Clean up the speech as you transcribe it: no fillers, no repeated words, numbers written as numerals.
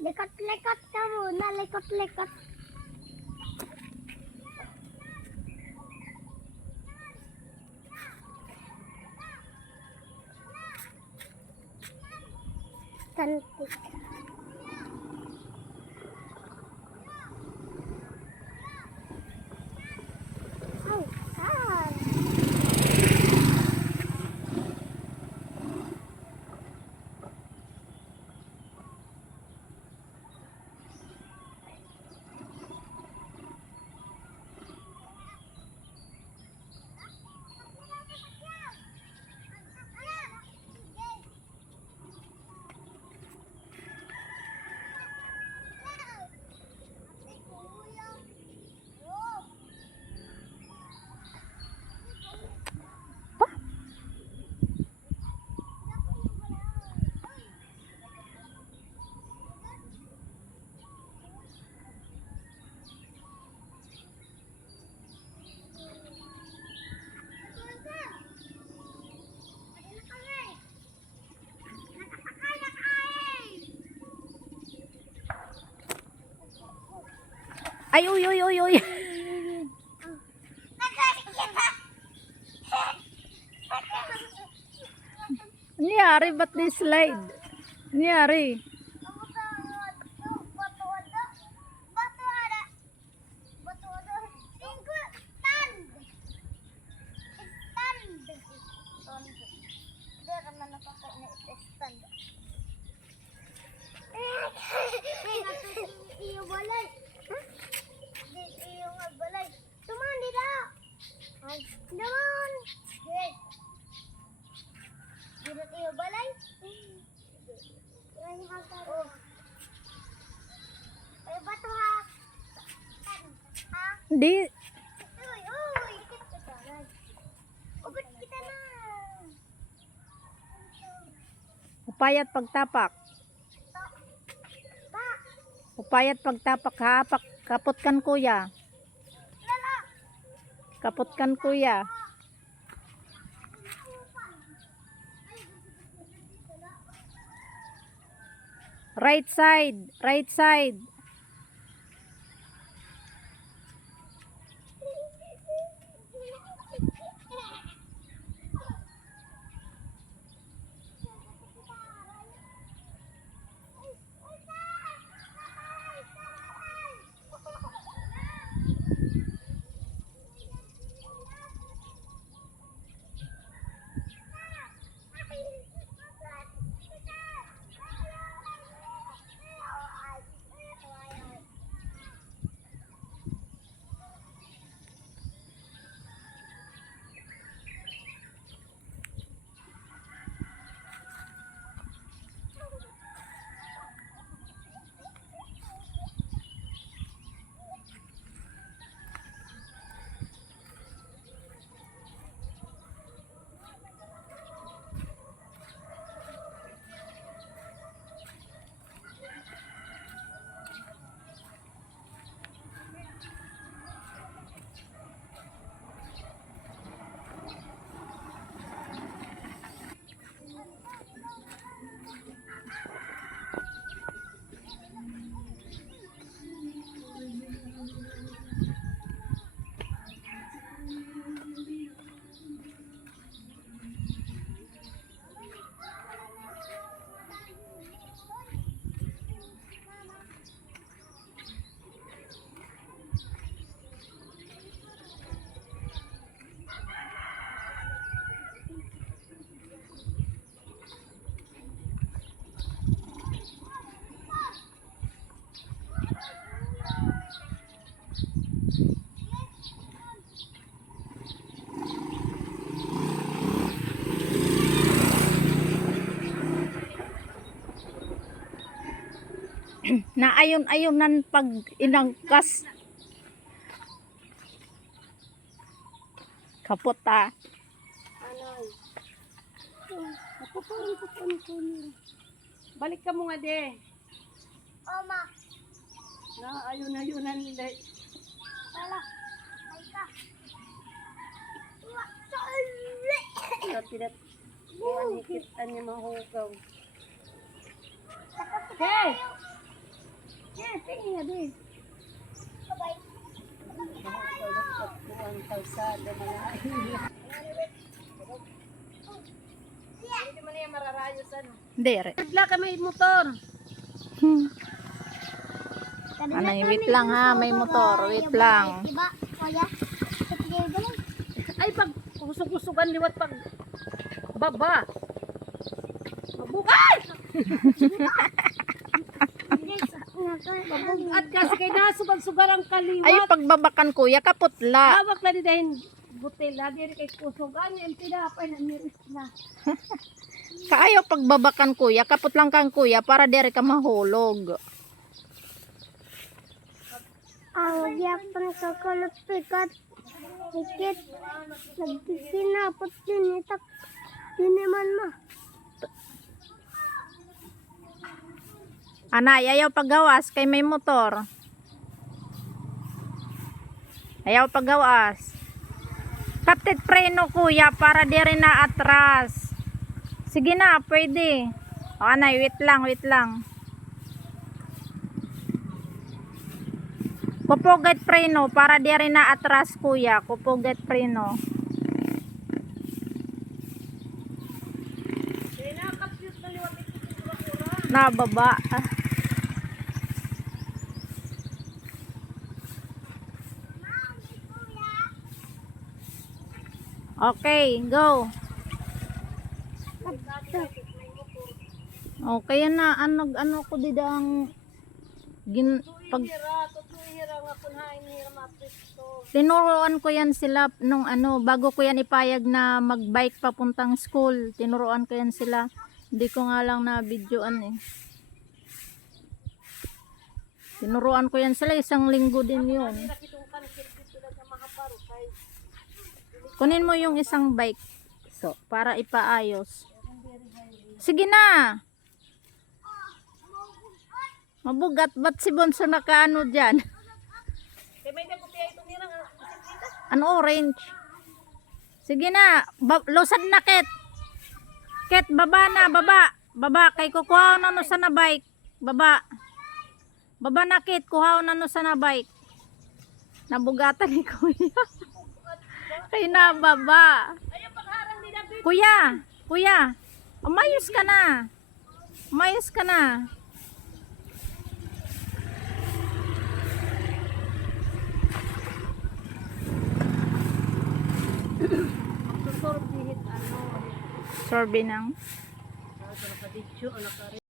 Likot-likot ka muna, likot-likot. Cantik. Oh, God. Ay, uy, uy, uy, uy. Nangyari, ba't di slide? Nangyari. Iyo balay. Iyo nga balay. Tuman dito. Ay, naman. Yes. Dito iyo balay. Ay, oh. Ay, bato ha. Ha? Di. Uy, uy. Ugot kita na. Upayat pagtapak. Ba. Upayat pagtapak ha. Kaputkan kuya. Lala. Kaputkan kuya. Right side. Right side. Na ayon-ayonan pag inangkas. Kapot ta. Ano? Balik ka mo nga de. Oma. Na ayon-ayonan nila. Lala. Ay ka. Pero pinat. Manikit niya mahugaw. Hey! Yes, tingin din. Bye-bye. Ang kalsada mga hindi man niya mararayos ano. Dire. Bigla ka may motor. Anay, wait lang ha, may motor, wait lang. Diba, kuya? Sige, dali. Ay pag kusog-kusugan liwat pag baba. Mabukay! At kasi kay nasugan-sugan ang kaliwat. Ay, pagbabakan kuya, kaputla. Hawak lang dahil butil. Diri kay kusugan yung pinapay na miris na. Kaayo pagbabakan kuya, kaput lang kang kuya para dire ka mahulog. Ang yapan sa kalapikat. Sikit. Nagkikinapot din itak. Diniman ma. Anay, ayaw paggawas kay may motor. Ayaw paggawas. Kaptit preno kuya para dire na atras. Sige na, pwede. O anay, wait lang, wait lang. Kupugat preno para dire na atras kuya. Kupugat preno. Kaya nakakapyut na liwat ito kura-kura. Nababa. Okay, go. Okay na, ano ko dida ang pag Hira nga punhain hira mapisto. tinuruan ko yan sila nung bago ko yan ipayag na magbike papuntang school. Tinuruan ko yan sila. Hindi ko nga lang na videoan eh. Tinuruan ko yan sila, isang linggo din yun. Nakitong kanikit dito lang sa makaparo kay Kunin mo yung isang bike. So, para ipaayos. Sige na. Mabugat. Ba't si Bonso nakaano dyan? kay may naputi ay tumira nga bisikleta. Ano orange? Sige na. Lusad na, Ket. Ket, baba na. Baba. Baba. Kay kukuha na no sa na bike. Baba. Baba na, Ket. Kuha na no sa na bike. Nabugatan ni Kuya. Kay na baba. Ayaw pagharang ni David. Kuya. Kuya. Umayos ka na. Umayos ka na. Susorbihit ano. Sorbe ng. Sa nakadityo anak kare.